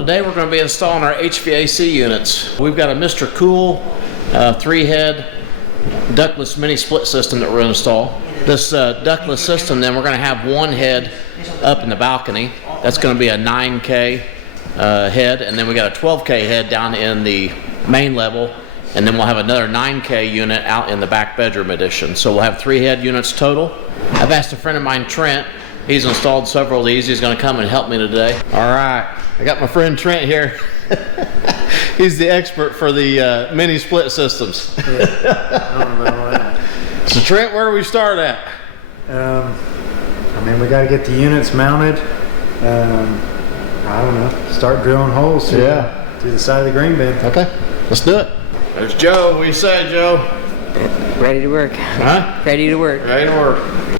Well, today we're going to be installing our HVAC units. We've got a Mr. Cool 3-head ductless mini split system that we're going to install. This ductless system, then we're going to have one head up in the balcony. That's going to be a 9K head, and then we got a 12K head down in the main level, and then we'll have another 9K unit out in the back bedroom addition. So we'll have 3 head units total. I've asked a friend of mine, Trent. He's installed several of these. He's going to come and help me today. All right, I got my friend Trent here. He's the expert for the mini split systems. Yeah, I don't know that. So Trent, where do we start at? I mean, we got to get the units mounted. I don't know. Start drilling holes through the side of the green bin. Okay, let's do it. There's Joe. What do you say, Joe? Ready to work. Huh? Ready to work. Ready to work.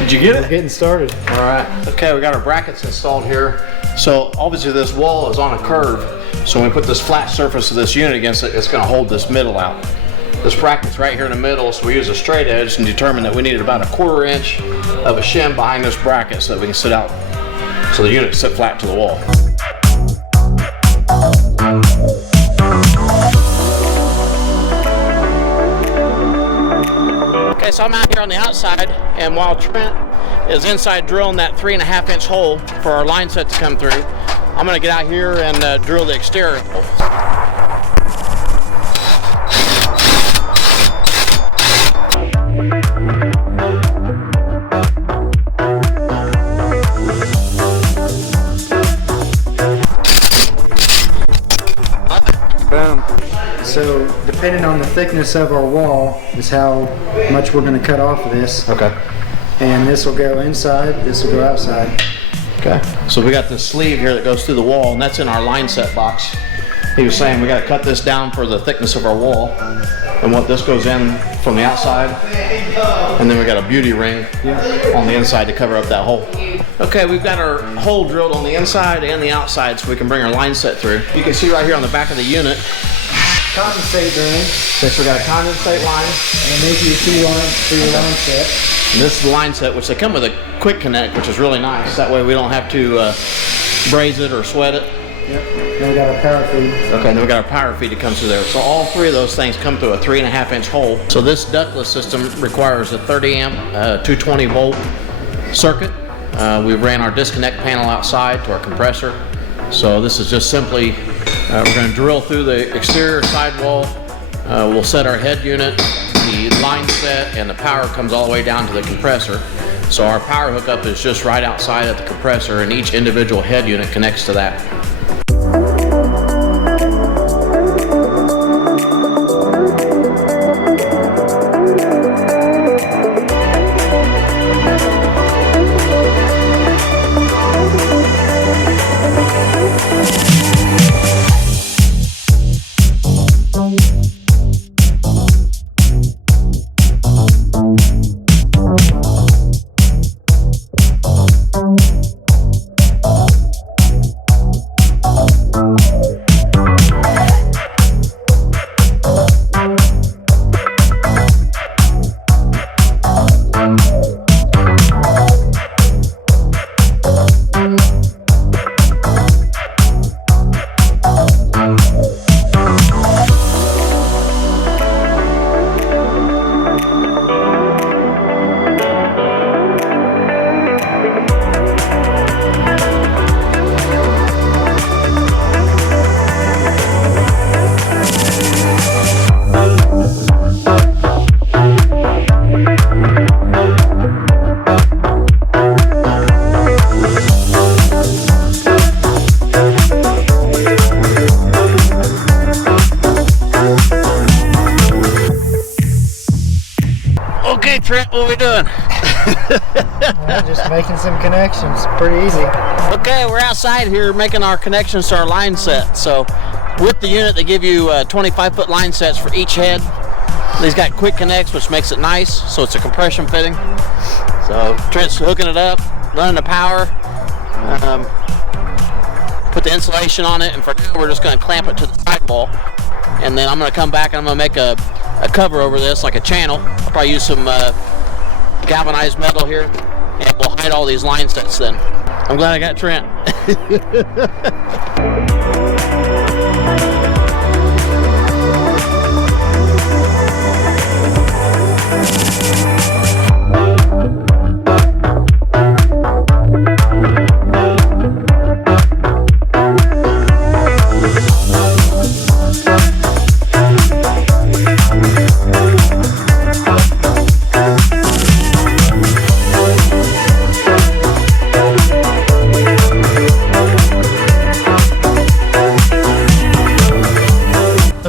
Did you get it? We're getting started. All right. Okay, we got our brackets installed here. So obviously this wall is on a curve. So when we put this flat surface of this unit against it, it's going to hold this middle out. This bracket's right here in the middle, so we use a straight edge and determined that we needed about a 1/4 inch of a shim behind this bracket so that we can sit out, so the unit sit flat to the wall. Okay, so I'm out here on the outside, and while Trent is inside drilling that 3.5 inch hole for our line set to come through, I'm going to get out here and drill the exterior hole. Boom. So depending on the thickness of our wall is how much we're going to cut off of this. Okay. And this will go inside, this will go outside. Okay. So we got this sleeve here that goes through the wall, and that's in our line set box. He was saying we got to cut this down for the thickness of our wall, and what this goes in from the outside, and then we got a beauty ring on the inside to cover up that hole. Okay, we've got our hole drilled on the inside and the outside so we can bring our line set through. You can see right here on the back of the unit, Condensate drain. okay, so we got a condensate line. And make you 2 lines for your line set. And this is the line set, which they come with a quick connect, which is really nice. That way we don't have to braise it or sweat it. Yep. Then we got our power feed. Okay, then we got our power feed that comes through there. So all 3 of those things come through a 3.5 inch hole. So this ductless system requires a 30 amp, 220 volt circuit. We ran our disconnect panel outside to our compressor. So this is just simply, we're going to drill through the exterior sidewall. We'll set our head unit, the line set, and the power comes all the way down to the compressor. So our power hookup is just right outside of the compressor, and each individual head unit connects to that. Trent, what are we doing? Just making some connections. Pretty easy. Okay, we're outside here making our connections to our line set. So with the unit, they give you 25-foot line sets for each head. These got quick connects, which makes it nice. So it's a compression fitting. So Trent's hooking it up, running the power, put the insulation on it, and for now we're just going to clamp it to the sidewall. And then I'm going to come back and I'm going to make a cover over this, like a channel. I'll probably use some galvanized metal here, and we'll hide all these line sets then. I'm glad I got Trent.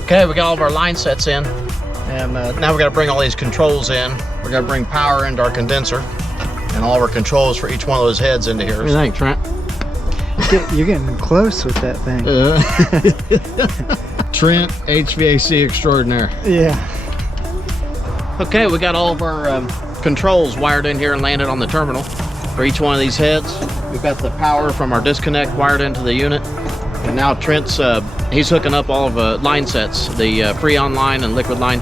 Okay, we got all of our line sets in, and now we got to bring all these controls in. We got to bring power into our condenser, and all of our controls for each one of those heads into here. What do you think, Trent? You're getting close with that thing. Trent, HVAC extraordinaire. Yeah. Okay, we got all of our controls wired in here and landed on the terminal for each one of these heads. We've got the power from our disconnect wired into the unit, and now Trent's he's hooking up all of the line sets, the Freon line and liquid line.